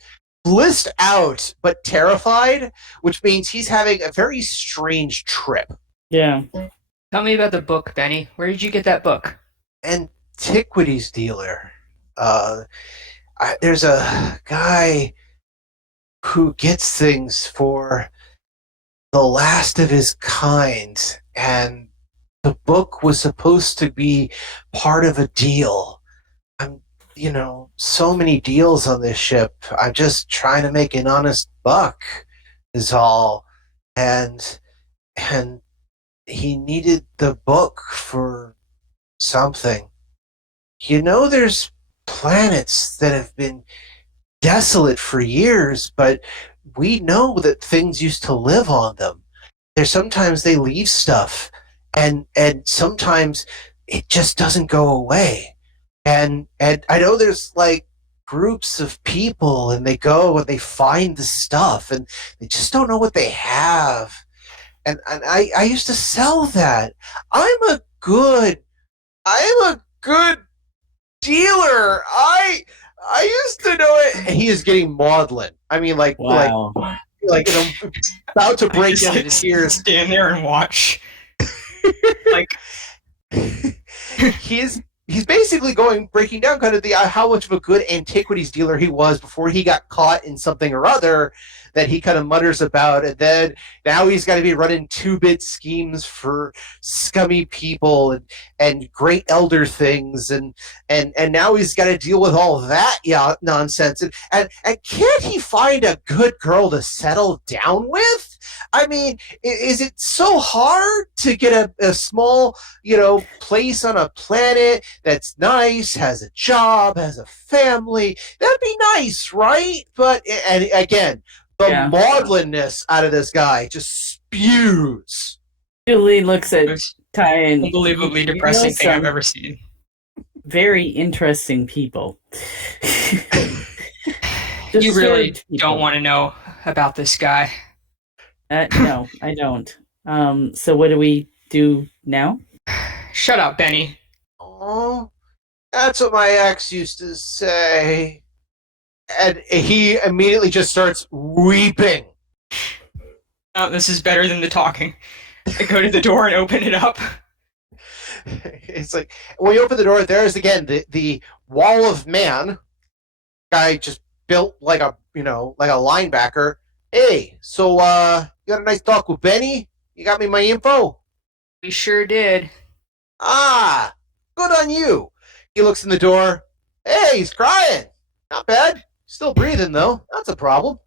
blissed out but terrified, which means he's having a very strange trip. Yeah. Tell me about the book, Benny. Where did you get that book? Antiquities dealer. There's a guy who gets things for the last of his kind, and the book was supposed to be part of a deal. So many deals on this ship. I'm just trying to make an honest buck, is all. And he needed the book for something. There's planets that have been desolate for years, but we know that things used to live on them. Sometimes they leave stuff, and sometimes it just doesn't go away. And I know there's like groups of people, and they go and they find the stuff, and they just don't know what they have. And I used to sell that. I'm a good dealer. I used to know it. And he is getting maudlin. I mean, Wow. like about to break down into tears. Stand there and watch. He's basically breaking down kind of how much of a good antiquities dealer he was before he got caught in something or other that he kind of mutters about, and then now he's got to be running 2-bit schemes for scummy people and great elder things, and now he's got to deal with all that nonsense, and can't he find a good girl to settle down with? I mean, is it so hard to get a small, place on a planet that's nice, has a job, has a family? That'd be nice, right? But, and again, the maudlinness out of this guy just spews. Julie looks at Ty and Unbelievably depressing thing I've ever seen. Very interesting people. You really don't want to know about this guy. No, I don't. So what do we do now? Shut up, Benny. Oh, that's what my ex used to say. And he immediately just starts weeping. Oh, this is better than the talking. I go to the door and open it up. It's like, when you open the door, there's again the wall of man. Guy just built like a linebacker. Hey, so you got a nice talk with Benny? You got me my info? We sure did. Ah, good on you. He looks in the door. Hey, he's crying. Not bad. Still breathing though. That's a problem.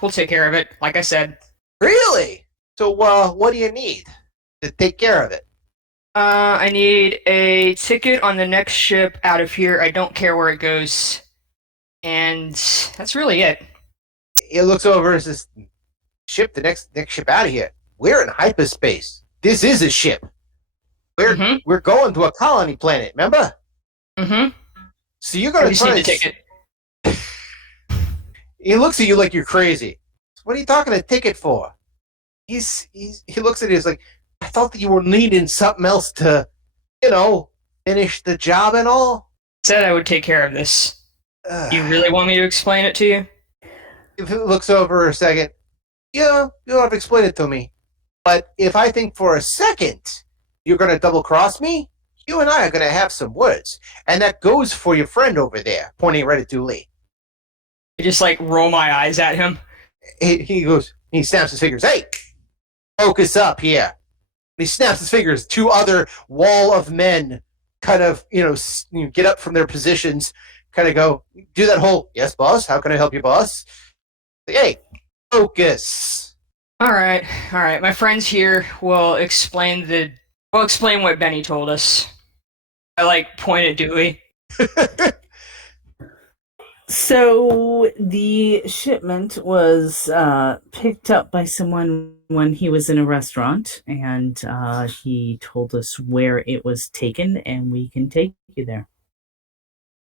We'll take care of it, like I said. Really? So, what do you need to take care of it? I need a ticket on the next ship out of here. I don't care where it goes. And that's really it. He looks over and says, "Ship, the next ship out of here. We're in hyperspace. This is a ship. We're going to a colony planet. Remember? Mm-hmm. So you're I gonna just try need the to ticket. He looks at you like you're crazy. What are you talking a ticket for? He looks at you. He's like, I thought that you were needing something else to, finish the job and all. Said I would take care of this. You really want me to explain it to you? If he looks over a second, yeah, you don't have to explain it to me. But if I think for a second you're going to double cross me, you and I are going to have some words. And that goes for your friend over there, pointing right at Dooley. I just roll my eyes at him. He snaps his fingers. Hey, focus up here. And he snaps his fingers. Two other wall of men kind of, get up from their positions, kind of go, do that whole, yes, boss, how can I help you, boss? Hey, focus. All right. My friends here will explain what Benny told us. I point at Dewey. So the shipment was picked up by someone when he was in a restaurant, and he told us where it was taken, and we can take you there.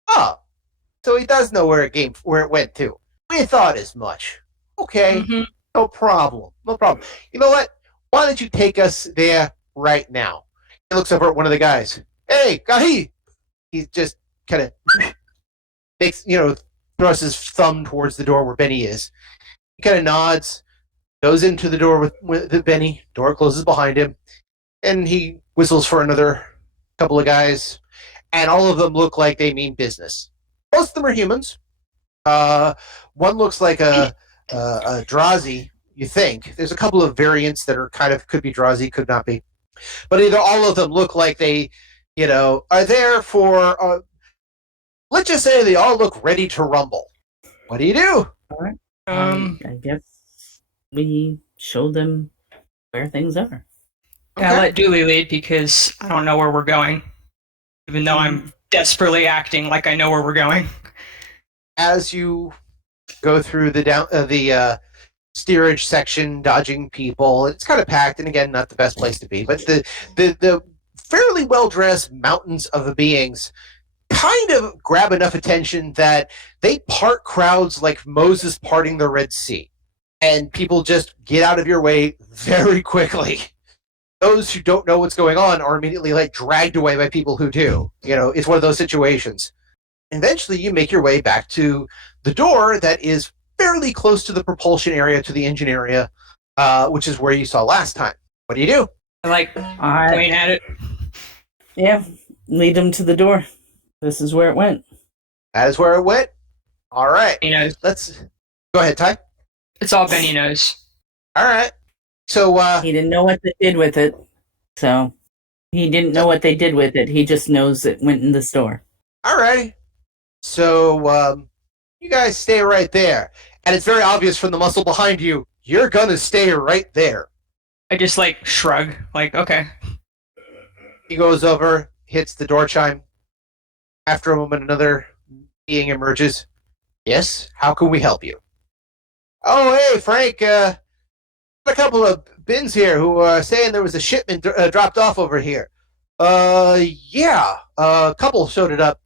Oh, so he does know where it went to. We thought as much. Okay, no problem. You know what? Why don't you take us there right now? He looks over at one of the guys. Hey, Gahi! He just kind of makes, throws his thumb towards the door where Benny is. He kind of nods, goes into the door with Benny. Door closes behind him, and he whistles for another couple of guys, and all of them look like they mean business. Most of them are humans. One looks like a Drazi, you think. There's a couple of variants that are could be Drazi, could not be. But either all of them look like they, are there for, let's just say they all look ready to rumble. What do you do? All right. I guess we show them where things are. Okay. I let Dooley lead because I don't know where we're going, even though I'm desperately acting like I know where we're going. As you go through the steerage section, dodging people, it's kind of packed, and again, not the best place to be. But the fairly well-dressed mountains of beings kind of grab enough attention that they part crowds like Moses parting the Red Sea, and people just get out of your way very quickly. Those who don't know what's going on are immediately dragged away by people who do. It's one of those situations. Eventually, you make your way back to the door that is fairly close to the propulsion area, to the engine area, which is where you saw last time. What do you do? I point at it. Yeah, lead them to the door. This is where it went. That is where it went? All right. He knows. Let's go ahead, Ty. It's all Benny knows. All right. So, he didn't know what they did with it. So, he didn't know what they did with it. He just knows it went in the store. All right. So, you guys stay right there. And it's very obvious from the muscle behind you, you're going to stay right there. I just shrug. Okay. He goes over, hits the door chime. After a moment, another being emerges. Yes, how can we help you? Oh, hey, Frank. A couple of bins here who are saying there was a shipment dropped off over here. Yeah. A couple showed it up.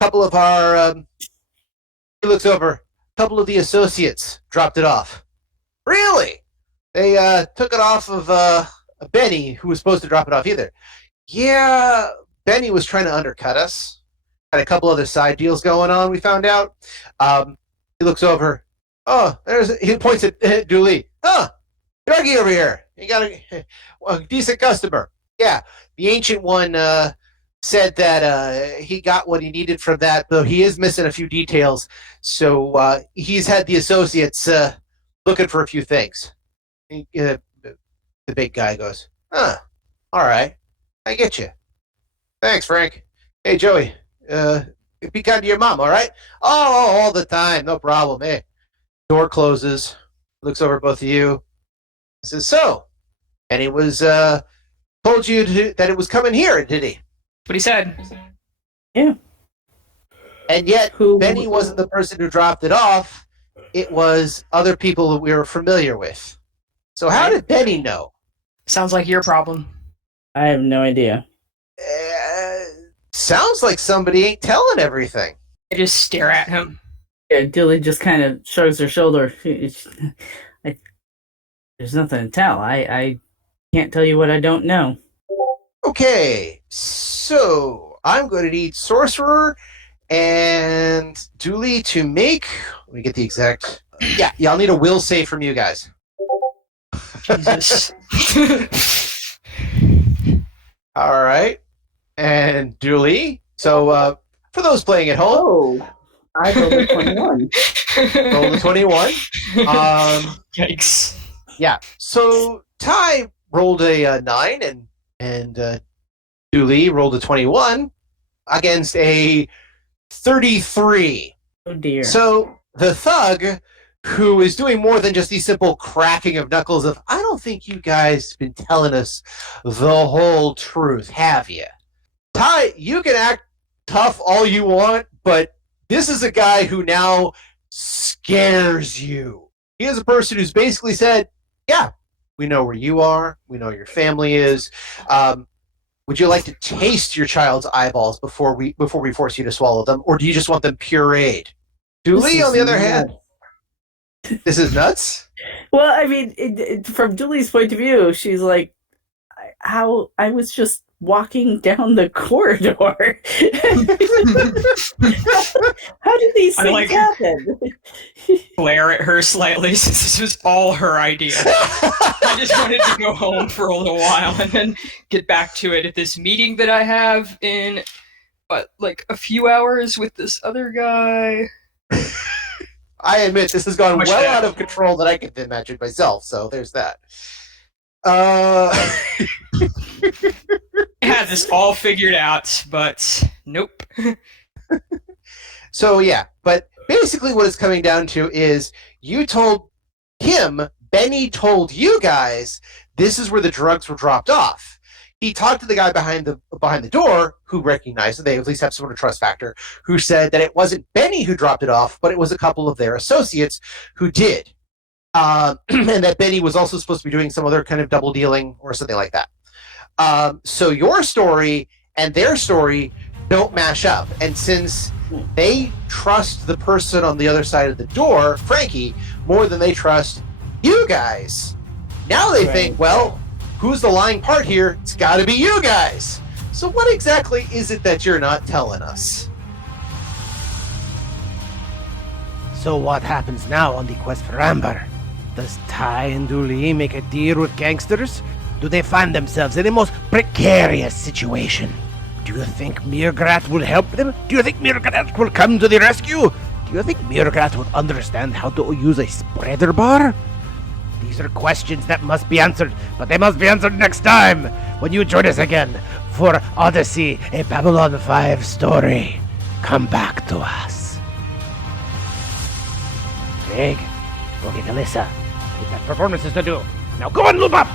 Couple of our... he looks over. A couple of the associates dropped it off. Really? They took it off of Benny, who was supposed to drop it off either. Yeah, Benny was trying to undercut us. Had a couple other side deals going on, we found out. He looks over. Oh, he points at Dooley. Oh, Druggy over here. You got a decent customer. Yeah, the Ancient One said that he got what he needed from that, though he is missing a few details. So he's had the associates looking for a few things. The big guy goes, all right, I get you. Thanks, Frank. Hey, Joey, be kind to your mom, all right? Oh, all the time, no problem. Hey, Door closes. Looks over at both of you. Says, so, and he was told you that it was coming here, did he? What he said. Yeah. And yet, Benny wasn't the person who dropped it off. It was other people that we were familiar with. So how did Benny know? Sounds like your problem. I have no idea. Sounds like somebody ain't telling everything. I just stare at him. Yeah, Dilly just kind of shrugs her shoulder. There's nothing to tell. I can't tell you what I don't know. Okay, so I'm going to need Sorcerer and Dooley to make... Let me get the exact... Yeah, I'll need a will save from you guys. Jesus. All right. And Dooley. So, for those playing at home... Oh, I rolled a 21. Roll the 21. Yikes. Yeah, so Ty rolled a 9, and Dooley rolled a 21 against a 33. Oh, dear. So the thug, who is doing more than just the simple cracking of knuckles of, I don't think you guys have been telling us the whole truth, have you? Ty, you can act tough all you want, but this is a guy who now scares you. He is a person who's basically said, yeah, we know where you are. We know where your family is. Would you like to taste your child's eyeballs before we force you to swallow them, or do you just want them pureed? Dooley, on the other hand, this is nuts. Well, I mean, from Dooley's point of view, she's like, how I was just walking down the corridor. How did these things happen? Glare at her slightly since this was all her idea. I just wanted to go home for a little while and then get back to it at this meeting that I have in, a few hours with this other guy. I admit this has gone well out of control that I can imagine myself, so there's that. I had this all figured out, but nope. So yeah, but basically what it's coming down to is you told him, Benny told you guys, this is where the drugs were dropped off. He talked to the guy behind the door who recognized it, they at least have some sort of trust factor, who said that it wasn't Benny who dropped it off, but it was a couple of their associates who did. And that Benny was also supposed to be doing some other kind of double dealing or something like that. So your story and their story don't mash up. And since they trust the person on the other side of the door, Frankie, more than they trust you guys, now they think, well, who's the lying part here? It's got to be you guys. So what exactly is it that you're not telling us? So what happens now on the quest for Amber? Does Ty and Dooley make a deal with gangsters? Do they find themselves in a most precarious situation? Do you think Mrr'garrat will help them? Do you think Mrr'garrat will come to the rescue? Do you think Mrr'garrat will understand how to use a spreader bar? These are questions that must be answered, but they must be answered next time when you join us again for Odyssey, a Babylon 5 story. Come back to us. Greg, go get Alyssa. We've got performances to do. Now go and loop up!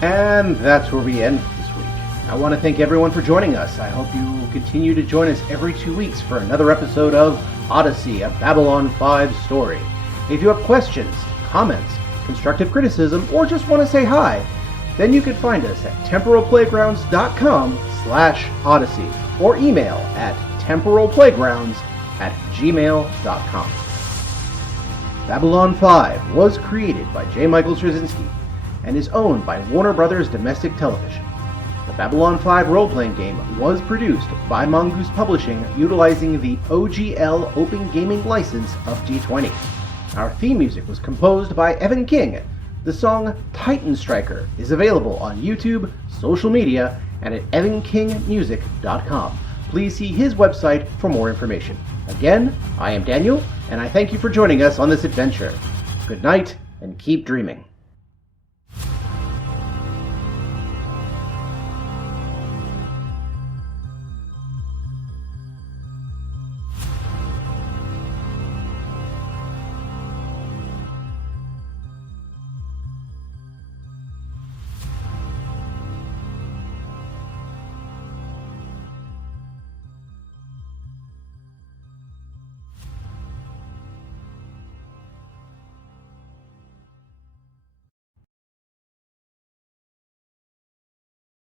And that's where we end this week. I want to thank everyone for joining us. I hope you will continue to join us every 2 weeks for another episode of Odyssey, a Babylon 5 story. If you have questions, comments, constructive criticism, or just want to say hi, then you can find us at temporalplaygrounds.com/Odyssey or email at temporalplaygrounds@gmail.com. Babylon 5 was created by J. Michael Straczynski and is owned by Warner Brothers Domestic Television. The Babylon 5 role-playing game was produced by Mongoose Publishing utilizing the OGL Open Gaming license of D20. Our theme music was composed by Evan King. The song Titan Striker is available on YouTube, social media, and at evankingmusic.com. Please see his website for more information. Again, I am Daniel, and I thank you for joining us on this adventure. Good night, and keep dreaming.